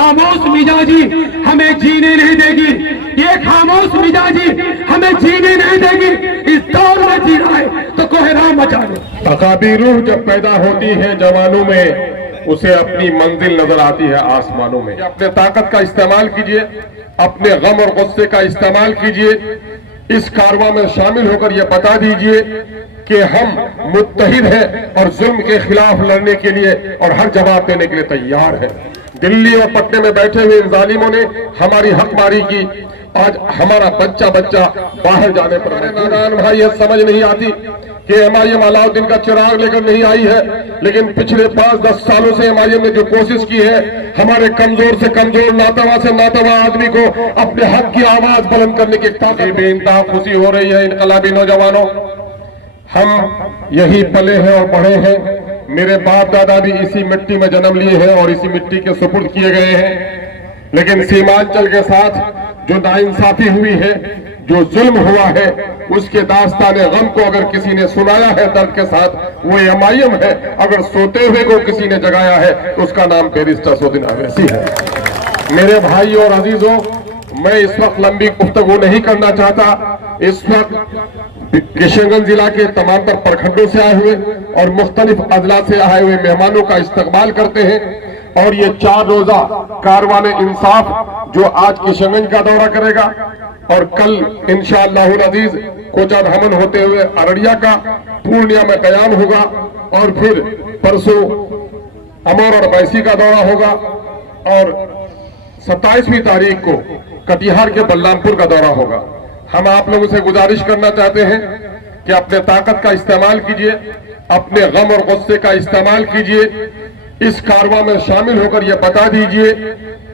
खामोश मिजाजी हमें जीने नहीं देगी, ये खामोश मिजाजी हमें जीने नहीं देगी। इस दौर में जी रहा है तो कोहराम मचा दो। अकाबी रूह जब पैदा होती है जवानों में, उसे अपनी मंजिल नजर आती है आसमानों में। अपने ताकत का इस्तेमाल कीजिए, अपने गम और गुस्से का इस्तेमाल कीजिए, इस कारवां में शामिल होकर ये बता दीजिए कि हम मुत्तहिद हैं और जुल्म के खिलाफ लड़ने के लिए और हर जवाब देने के लिए तैयार हैं। दिल्ली और पटने में बैठे हुए इन जालिमों ने हमारी हकमारी की। आज हमारा बच्चा बाहर जाने पर नादान भाई ये समझ नहीं आती कि एमआईएम अलाउद्दीन का चिराग लेकर नहीं आई है, लेकिन पिछले 5-10 सालों से एमआईएम ने जो कोशिश की है हमारे कमजोर से कमजोर, नातवा से नातवा आदमी को अपने हक की आवाज बुलंद करने की ताकत बेइंतहा खुशी हो रही है। इनकलाबी नौजवानों, हम यही पले हैं और बढ़े हैं। मेरे बाप दादा भी इसी मिट्टी में जन्म लिए हैं और इसी मिट्टी के सुपुर्द किए गए हैं, लेकिन सीमांचल के साथ जो नाइंसाफी हुई है, जो जुल्म हुआ है, उसके दास्ताने गम को अगर किसी ने सुनाया है दर्द के साथ, वो एमआईएम है। अगर सोते हुए को किसी ने जगाया है तो उसका नाम बैरिस्टर असदुद्दीन अवैसी है। मेरे भाई और अजीजों, मैं इस वक्त लंबी गुफ्तगू नहीं करना चाहता। इस वक्त किशनगंज जिला के तमाम तर प्रखंडों से आए हुए और मुख्तलिफ अजला से आए हुए मेहमानों का इस्तकबाल करते हैं और ये 4 रोजा कारवान इंसाफ जो आज किशनगंज का दौरा करेगा और कल इंशाअल्लाह अजीज कोचा धामन होते हुए अररिया का पूर्णिया में कयाम होगा और फिर परसों अमर और बैसी का दौरा होगा और 27वीं तारीख को कटिहार के बलरामपुर का दौरा होगा। हम आप लोगों से गुजारिश करना चाहते हैं कि अपने ताकत का इस्तेमाल कीजिए, अपने गम और गुस्से का इस्तेमाल कीजिए, इस कारवां में शामिल होकर यह बता दीजिए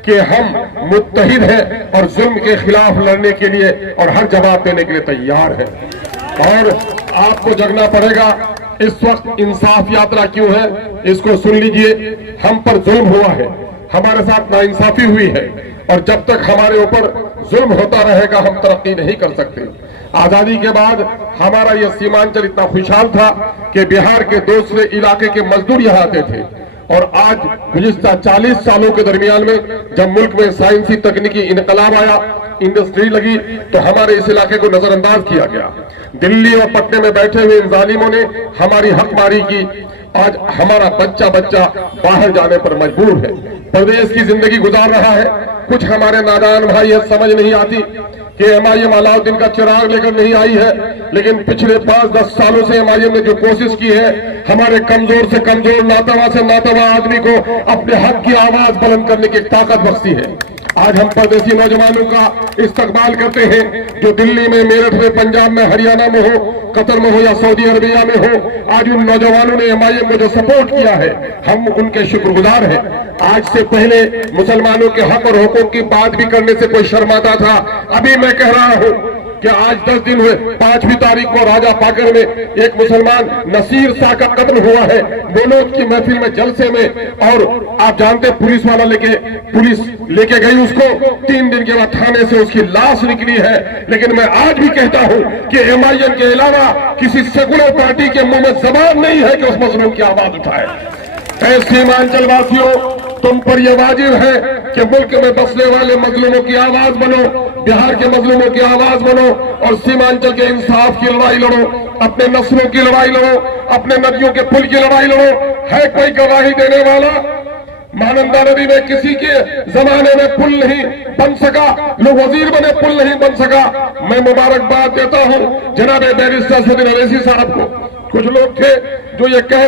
कि हम मुत्तहिद हैं और जुल्म के खिलाफ लड़ने के लिए और हर जवाब देने के लिए तैयार हैं। और आपको जगना पड़ेगा। इस वक्त इंसाफ यात्रा क्यों है, इसको सुन लीजिए। हम पर जुल्म हुआ है, हमारे साथ नाइंसाफी हुई है और जब तक हमारे ऊपर जुल्म होता रहेगा हम तरक्की नहीं कर सकते। आजादी के बाद हमारा यह सीमांचल इतना खुशहाल था कि बिहार के दूसरे इलाके के मजदूर यहाँ आते थे और आज गुज़िश्ता 40 सालों के दरमियान में जब मुल्क में साइंसी तकनीकी इनकलाब आया, इंडस्ट्री लगी, तो हमारे इस इलाके को नजरअंदाज किया गया। दिल्ली और पटने में बैठे हुए इन जालिमों ने हमारी हकमारी की। आज हमारा बच्चा बाहर जाने पर मजबूर है, प्रदेश की जिंदगी गुजार रहा है। कुछ हमारे नादान भाई ये समझ नहीं आती कि एमआईएम अलाउद्दीन का चिराग लेकर नहीं आई है, लेकिन पिछले 5-10 सालों से एमआईएम ने जो कोशिश की है हमारे कमजोर से कमजोर, नातवा से नातवा आदमी को अपने हक की आवाज बुलंद करने की ताकत बख्शी है। आज हम परदेसी नौजवानों का इस्तकबाल करते हैं जो दिल्ली में, मेरठ में, पंजाब में, हरियाणा में हो, कतर में हो या सऊदी अरबिया में हो। आज उन नौजवानों ने एमआईएम को जो सपोर्ट किया है हम उनके शुक्रगुजार हैं। आज से पहले मुसलमानों के हक और हुकूक की बात भी करने से कोई शर्माता था। अभी मैं कह रहा हूं कि आज 10 दिन हुए, 5वीं तारीख को राजा पाकर में एक मुसलमान नसीर शाह का कत्ल हुआ है बोलोद की महफिल में, जलसे में। और आप जानते पुलिस वाला पुलिस लेके गई उसको, 3 दिन के बाद थाने से उसकी लाश निकली है। लेकिन मैं आज भी कहता हूं कि एमआईएम के अलावा किसी सेकुलर पार्टी के मुंह में जबान नहीं है कि उस मजलूम की आवाज उठाए। सीमांचल वासियों, तुम पर यह वाजिब है कि मुल्क में बसने वाले मजलूमों की आवाज बनो, बिहार के मजलूमों की आवाज बनो और सीमांचल के इंसाफ की लड़ाई लड़ो, अपने नस्लों की लड़ाई लड़ो, अपने नदियों के पुल की लड़ाई लड़ो। है कोई गवाही देने वाला? महानंदा नदी में किसी के जमाने में पुल नहीं बन सका, लोग वजीर बने, पुल नहीं बन सका। मैं मुबारकबाद देता हूं जनाब बैरिस्टर असदुद्दीन अवैसी साहब को। कुछ लोग थे जो ये कह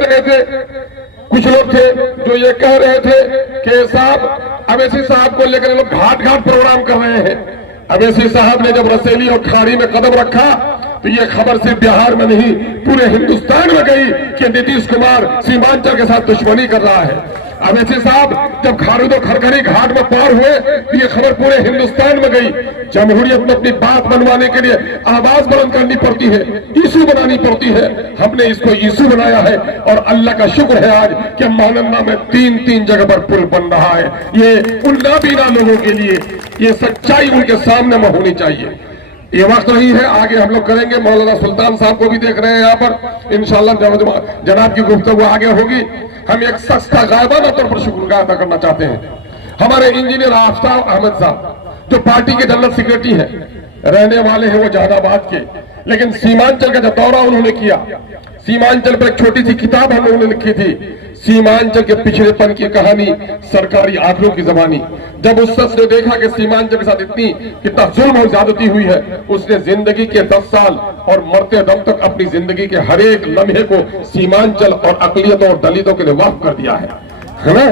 रहे थे कि साहब अवैसी साहब को लेकर लोग घाट प्रोग्राम कर रहे हैं। अवैसी साहब ने जब रसेली और खाड़ी में कदम रखा तो ये खबर सिर्फ बिहार में नहीं पूरे हिंदुस्तान में गई कि नीतीश कुमार सीमांचल के साथ दुश्मनी कर रहा है। अवैसी साहब जब खारूद और खरखरी घाट में पार हुए तो ये खबर पूरे हिंदुस्तान में गई। जमहूरियत में अपनी बात बनवाने के लिए आवाज बुलंद करनी पड़ती है, इशू बनानी पड़ती है। हमने इसको इशू बनाया है और अल्लाह का शुक्र है आज कि महानंदा में 3 जगह पर पुल बन रहा है। ये उन नाबीना लोगों के लिए ये सच्चाई उनके सामने में होनी चाहिए। ये वक्त नहीं है, आगे हम लोग करेंगे। मौलाना सुल्तान साहब को भी देख रहे हैं यहाँ पर, इंशाअल्लाह जनाब की गुफ्तगू आगे होगी। हम एक शख्स का गायबाना तौर पर शुक्रिया अदा करना चाहते हैं। हमारे इंजीनियर आफ्ताब अहमद साहब जो पार्टी के जनरल सेक्रेटरी हैं, रहने वाले हैं वो जहानाबाद के, लेकिन सीमांचल का जब दौरा उन्होंने किया, सीमांचल पर एक छोटी सी किताब हम लोगों ने लिखी थी, सीमांचल के पिछड़ेपन की कहानी, सरकारी आंकड़ों की जबानी। जब उस शख्स ने देखा कि सीमांचल के साथ कितना जुल्म और ज्यादती हुई है, उसने जिंदगी के 10 साल और मरते दम तक अपनी जिंदगी के हर एक लम्हे को सीमांचल और अकलियतों और दलितों के लिए वक्फ कर दिया है ना।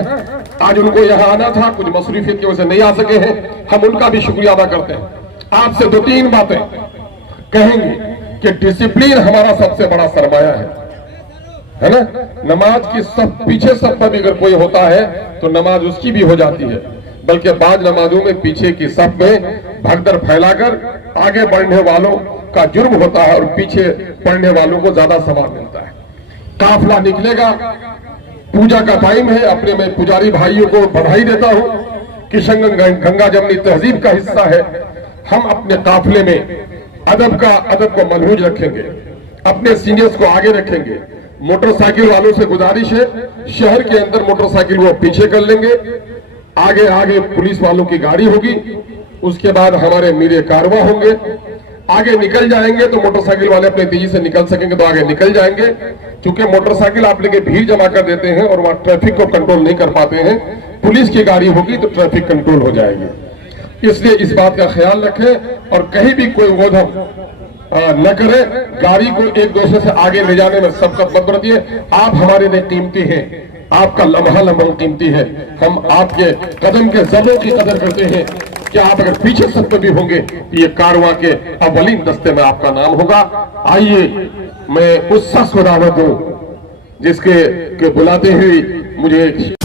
आज उनको यहाँ आना था, कुछ मसरूफियत की वजह से नहीं आ सके हैं, हम उनका भी शुक्रिया अदा करते हैं। आपसे 2-3 बातें कहेंगे कि डिसिप्लिन हमारा सबसे बड़ा सरमाया है ना। नमाज की सब पीछे सब पर भी अगर कोई होता है तो नमाज उसकी भी हो जाती है, बल्कि बाद नमाजों में पीछे की सब में भगदड़ फैलाकर आगे बढ़ने वालों का जुर्म होता है और पीछे पढ़ने वालों को ज्यादा सवाब मिलता है। काफिला निकलेगा, पूजा का टाइम है, अपने मैं पुजारी भाइयों को बधाई देता हूं। किशन गंगा जमनी तहजीब का हिस्सा है। हम अपने काफिले में अदब को मलहूज रखेंगे, अपने सीनियर्स को आगे रखेंगे। मोटरसाइकिल वालों से गुजारिश है, शहर के अंदर मोटरसाइकिल वो पीछे कर लेंगे, आगे पुलिस वालों की गाड़ी होगी, उसके बाद हमारे मीरे कारवा होंगे, आगे निकल जाएंगे तो मोटरसाइकिल वाले अपने तेजी से निकल सकेंगे तो आगे निकल जाएंगे। क्योंकि मोटरसाइकिल आप लेके भीड़ जमा कर देते हैं और वहां ट्रैफिक को कंट्रोल नहीं कर पाते हैं, पुलिस की गाड़ी होगी तो ट्रैफिक कंट्रोल हो जाएगी। इसलिए इस बात का ख्याल रखें और कहीं भी कोई उधम न करे, गाड़ी को एक दूसरे से आगे ले जाने में सबकत मत बरतिए। आप हमारे लिए कीमती हैं, आपका लम्हा कीमती है, हम आपके कदम के जबों की कदर करते हैं कि आप अगर पीछे सब भी होंगे ये कारवां के अव्वलीन दस्ते में आपका नाम होगा। आइए मैं उस शख्स को दावत दूं जिसके बुलाते हुए मुझे